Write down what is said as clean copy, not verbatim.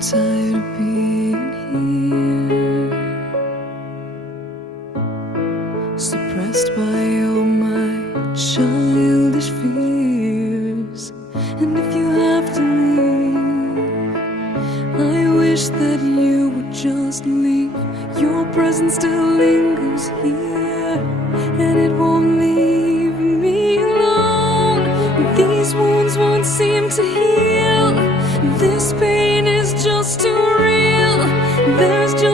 tired of being here, suppressed by all my childish fears. And if you have to leave, I wish that you would just leave. Your presence still lingers here, and it won't leave me alone. These wounds won't seem to heal. This pain is just too real. There's just